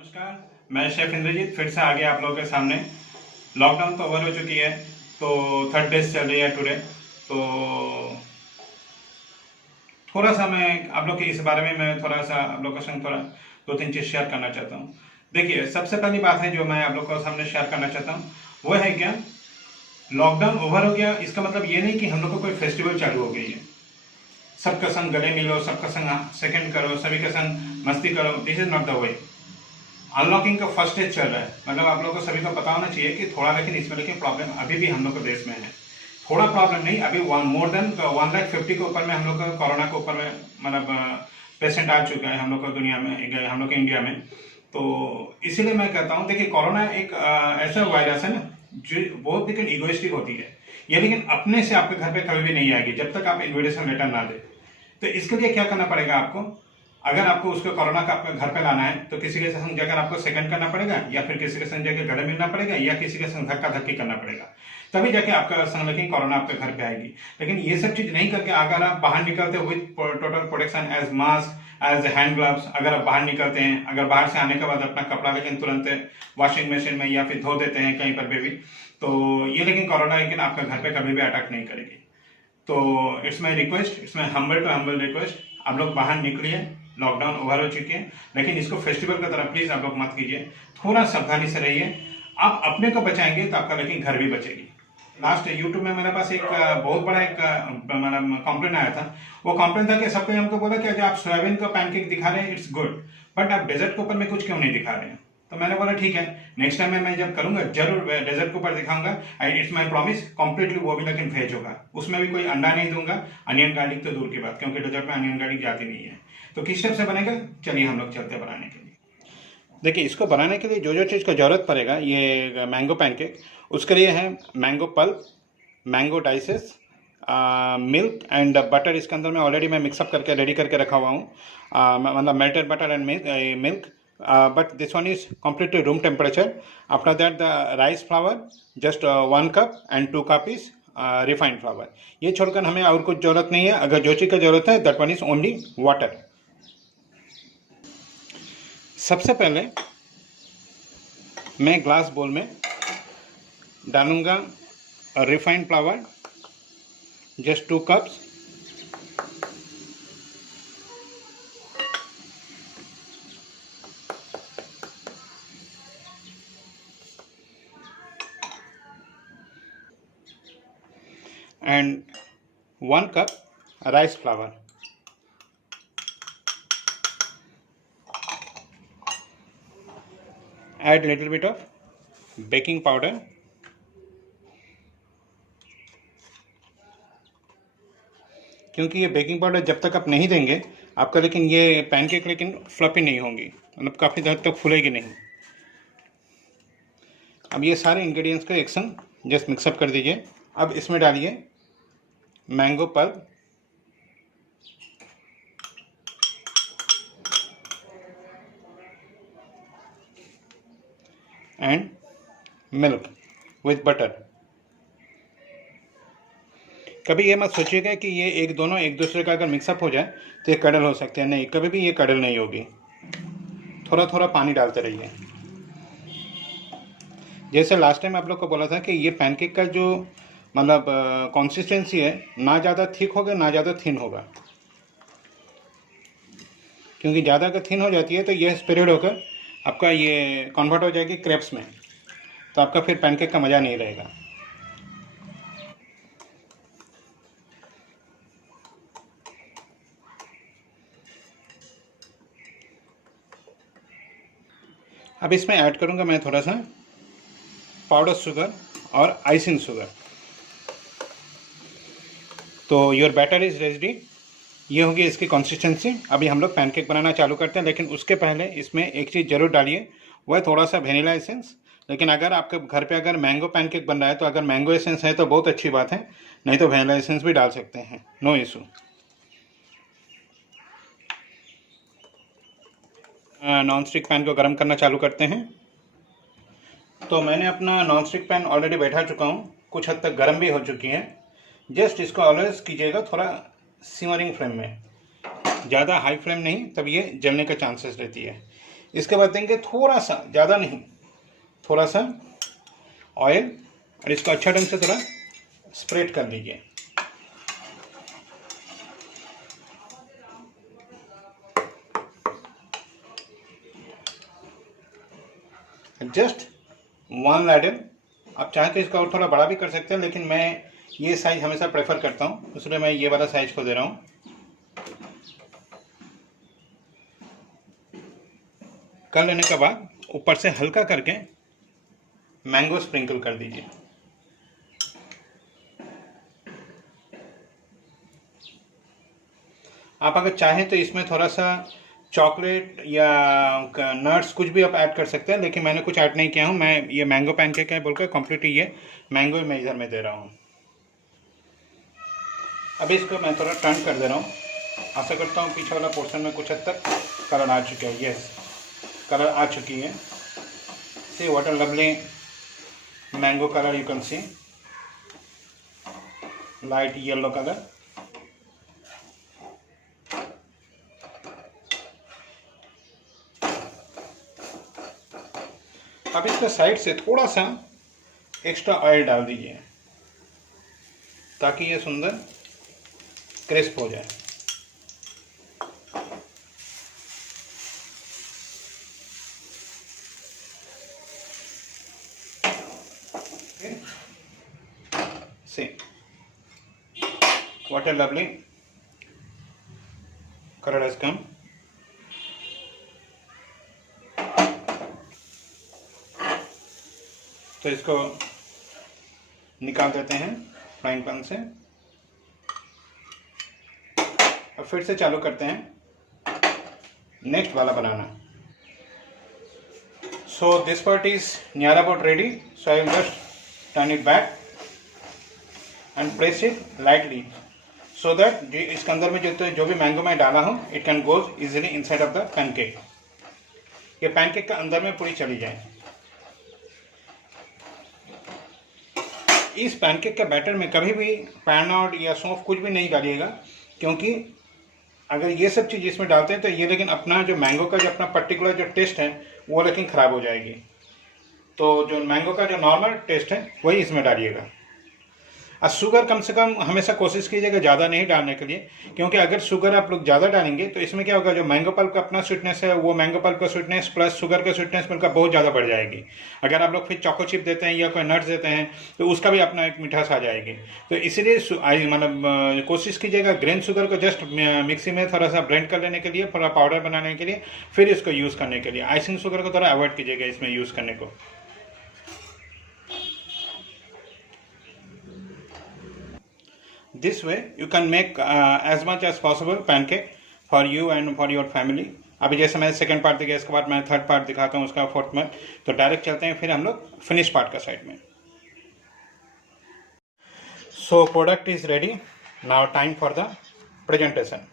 नमस्कार, मैं शेफ इंद्रजीत फिर से आ गया आप लोगों के सामने। लॉकडाउन तो ओवर हो चुकी है, तो 3rd डेज चल रही है टुडे। तो थोड़ा सा मैं आप लोग के इस बारे में मैं थोड़ा सा आप लोग के संग थोड़ा 2-3 चीज़ शेयर करना चाहता हूँ। देखिए, सबसे पहली बात है जो मैं आप लोग के सामने शेयर करना चाहता हूँ वो है क्या, लॉकडाउन ओवर हो गया इसका मतलब ये नहीं कि हम लोग को कोई फेस्टिवल चालू हो गई है। सबका संग गले मिलो, सबका संग सेकंड करो, सभी के संग मस्ती करो, this is not the way. Unlocking का फर्स्ट स्टेज चल रहा है, मतलब आप लोगों को सभी को पता होना चाहिए कि थोड़ा, लेकिन इसमें लेकिन प्रॉब्लम अभी भी हम लोग के देश में है। थोड़ा प्रॉब्लम नहीं, अभी मोर देन 150 के ऊपर में हम लोग का कोरोना के ऊपर में मतलब पेशेंट आ चुका है हम लोग को दुनिया में, हम लोग के इंडिया में। तो इसीलिए मैं कहता हूँ, देखिए कोरोना एक ऐसा वायरस है ना जो बहुत लेकिन इगोइस्टिक होती है। ये लेकिन अपने से आपके घर पे कभी भी नहीं आएगी जब तक आप इन्विटेशन लेटर ना दे। तो इसके लिए क्या करना पड़ेगा आपको, अगर आपको उसको कोरोना का अपने घर पे लाना है तो किसी के संग जाकर आपको सेकंड करना पड़ेगा, या फिर किसी के संग जाकर गले मिलना पड़ेगा, या किसी के संग धक्का धक्की करना पड़ेगा, तभी जाके आपका संग लेकिन कोरोना आपके घर पे आएगी। लेकिन ये सब चीज नहीं करके अगर आप बाहर निकलते with total protection as mask as hand gloves, अगर आप बाहर निकलते हैं, अगर बाहर से आने के बाद अपना कपड़ा लेकिन तुरंत वॉशिंग मशीन में या फिर धो देते हैं कहीं पर भी, तो ये लेकिन कोरोना लेकिन आपके घर पे कभी भी अटैक नहीं करेगी। तो it's my request, it's my humble to humble request, आप लोग बाहर निकलिए। लॉकडाउन ओवर हो चुके हैं, लेकिन इसको फेस्टिवल की तरह प्लीज आप लोग मत कीजिए, थोड़ा सावधानी से रहिए। आप अपने को बचाएंगे तो आपका लेकिन घर भी बचेगी। लास्ट यूट्यूब में मेरे पास एक बहुत बड़ा एक मतलब कंप्लेन आया था। वो कंप्लेन था कि सबको हमको बोला कि आप सोयाबीन का पैनकेक दिखा रहे हैं, इट्स गुड, बट आप डेजर्ट के ऊपर में कुछ क्यों नहीं दिखा रहे हैं। तो मैंने बोला ठीक है, नेक्स्ट टाइम मैं जब करूंगा जरूर डेजर्ट के ऊपर दिखाऊंगा, and it's my promise completely वो भी लेकिन वेज होगा, उसमें भी कोई अंडा नहीं दूंगा, अनियन गार्लिक तो दूर की बात, क्योंकि डेजर्ट में अनियन गार्लिक जाती नहीं है। तो किस टाइप से बनेगा, चलिए हम लोग चलते बनाने के लिए। देखिए, इसको बनाने के लिए जो जो चीज़ का ज़रूरत पड़ेगा, ये मैंगो पैनकेक, उसके लिए है mango pulp, mango dices, milk and butter. इसके अंदर में ऑलरेडी मैं मिक्सअप करके रेडी करके रखा हुआ हूँ, मतलब melted butter and milk, but this one is completely room temperature. After that the rice flour just 1 cup and 2 cup is refined flour. ये छोड़कर हमें और कुछ ज़रूरत नहीं है। अगर जो चीज़ का ज़रूरत है that one is only water. सबसे पहले मैं ग्लास बोल में डालूंगा refined flour just 2 cups, and 1 cup rice flour. Add little bit of baking powder, क्योंकि ये बेकिंग पाउडर जब तक आप नहीं देंगे आपका लेकिन ये पैनकेक लेकिन फ्लफी नहीं होंगी, मतलब काफ़ी देर तक फूलेगी नहीं। अब ये सारे इंग्रेडिएंट्स को एक संग जस्ट मिक्सअप कर दीजिए। अब इसमें डालिए mango pulp, and milk with butter. कभी ये मत सोचिएगा कि ये एक दोनों एक दूसरे का अगर मिक्सअप हो जाए तो ये कडल हो सकते हैं, नहीं, कभी भी ये कडल नहीं होगी। थोड़ा थोड़ा पानी डालते रहिए। जैसे लास्ट टाइम आप लोग को बोला था कि ये पैनकेक का जो मतलब कंसिस्टेंसी है, ना ज़्यादा थिक होगा ना ज़्यादा थिन होगा, क्योंकि ज़्यादा अगर थिन हो जाती है तो ये स्प्रेड होकर आपका ये कन्वर्ट हो जाएगी क्रेप्स में, तो आपका फिर पैनकेक का मज़ा नहीं रहेगा। अब इसमें ऐड करूँगा मैं थोड़ा सा पाउडर शुगर और आइसिंग शुगर। तो योर बैटर इज़ रेडी। ये होगी इसकी कंसिस्टेंसी। अभी हम लोग पैनकेक बनाना चालू करते हैं, लेकिन उसके पहले इसमें एक चीज़ ज़रूर डालिए, वह है थोड़ा सा वेनिला एसेंस। लेकिन अगर आपके घर पे अगर मैंगो पैनकेक बन रहा है तो अगर मैंगो एसेंस है तो बहुत अच्छी बात है, नहीं तो वेनिला एसेंस भी डाल सकते हैं, no issue. Non stick pan को गर्म करना चालू करते हैं। तो मैंने अपना नॉन स्टिक पैन ऑलरेडी बैठा चुका हूँ, कुछ हद तक गर्म भी हो चुकी है। जस्ट इसको ऑलवेज कीजिएगा थोड़ा सिमरिंग फ्लेम में, ज़्यादा हाई फ्लेम नहीं, तब ये जलने का चांसेस रहती है। इसके बाद देंगे थोड़ा सा, ज़्यादा नहीं, थोड़ा सा ऑयल और इसको अच्छा ढंग से थोड़ा स्प्रेड कर लीजिए। Just 1 ladder. आप चाहे तो इसका और थोड़ा बड़ा भी कर सकते हैं, लेकिन मैं ये साइज हमेशा प्रेफर करता हूँ, इसलिए मैं ये वाला साइज को दे रहा हूँ। कर लेने के बाद ऊपर से हल्का करके मैंगो स्प्रिंकल कर दीजिए। आप अगर चाहें तो इसमें थोड़ा सा चॉकलेट या नट्स कुछ भी आप ऐड कर सकते हैं, लेकिन मैंने कुछ ऐड नहीं किया हूँ। मैं ये मैंगो पैनकेक है बोलकर कम्प्लीटली ये मैंगो मैं इधर में दे रहा हूँ। अभी इसको मैं थोड़ा टर्न कर दे रहा हूँ। आशा करता हूँ पीछे वाला पोर्शन में कुछ हद तक कलर आ चुका है। यस, कलर आ चुकी है। See what a lovely mango colour you can see, light yellow colour. अब इसके साइड से थोड़ा सा एक्स्ट्रा ऑयल डाल दीजिए ताकि ये सुंदर क्रिस्प हो जाए। See what a lovely color has come. तो इसको निकाल देते हैं फ्राइंग पैन से और फिर से चालू करते हैं नेक्स्ट वाला बनाना। So this part is near about ready, so I will just turn it back and press it lightly so that इसके अंदर में जो भी मैंगो मैं डाला हूँ it can goes easily inside of the pancake. ये पैनकेक का अंदर में पूरी चली जाए। इस पैनकेक के बैटर में कभी भी पैनॉट या सौंफ कुछ भी नहीं डालिएगा, क्योंकि अगर ये सब चीज़ इसमें डालते हैं तो ये लेकिन अपना जो मैंगो का जो अपना पर्टिकुलर जो टेस्ट है वो लेकिन ख़राब हो जाएगी। तो जो मैंगो का जो नॉर्मल टेस्ट है वही इसमें डालिएगा। और शुगर कम से कम हमेशा कोशिश कीजिएगा ज़्यादा नहीं डालने के लिए, क्योंकि अगर शुगर आप लोग ज़्यादा डालेंगे तो इसमें क्या होगा, जो मैंगो पल्प का अपना स्वीटनेस है वो मैंगो पल्प का स्वीटनेस प्लस शुगर का स्वीटनेस मिलकर बहुत ज़्यादा बढ़ जाएगी। अगर आप लोग फिर चॉको चिप देते हैं या कोई नट्स देते हैं तो उसका भी अपना एक मिठास आ जाएगी। तो इसीलिए मतलब कोशिश कीजिएगा ग्रेन शुगर को जस्ट मिक्सी में थोड़ा सा ब्लेंड कर लेने के लिए, थोड़ा पाउडर बनाने के लिए, फिर इसको यूज़ करने के लिए। आइसिंग शुगर को थोड़ा अवॉइड कीजिएगा इसमें यूज़ करने को। This way you can make as much as possible pancake for you and for your family. अभी जैसे मैं सेकंड पार्ट दिखाया, इसके बाद मैं थर्ड पार्ट दिखाता हूँ उसका फोर्थ में। तो डायरेक्ट चलते हैं फिर हम लोग फिनिश पार्ट का साइड में। So product is ready, now time for the presentation.